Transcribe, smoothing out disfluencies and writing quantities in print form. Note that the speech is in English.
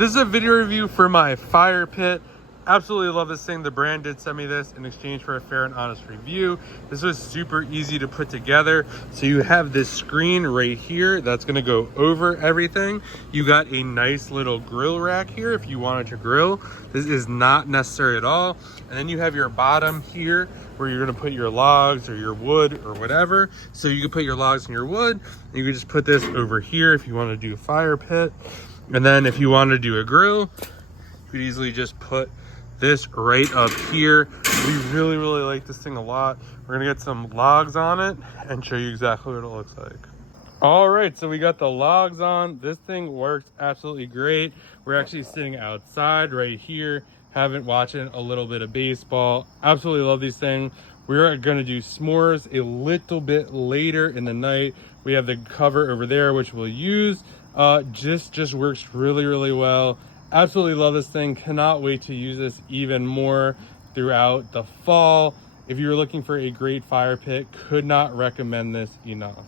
This is a video review for my fire pit. Absolutely love this thing. The brand did send me this in exchange for a fair and honest review. This was super easy to put together. So you have this screen right here that's going to go over everything. You got a nice little grill rack here if you wanted to grill. This is not necessary at all. And then you have your bottom here where you're going to put your logs or your wood or whatever. So you can put your logs and your wood. And you can just put this over here if you want to do a fire pit. And then if you want to do a grill, you could easily just put this right up here. We really like this thing a lot. We're gonna get some logs on it and show you exactly what it looks like. All right, so we got the logs on. This thing works absolutely great. We're actually sitting outside right here, watching a little bit of baseball. Absolutely love these things. We're gonna do s'mores a little bit later in the night. We have the cover over there, which we'll use. Just works really well. Absolutely love this thing. Cannot wait to use this even more throughout the fall. If you're looking for a great fire pit, could not recommend this enough.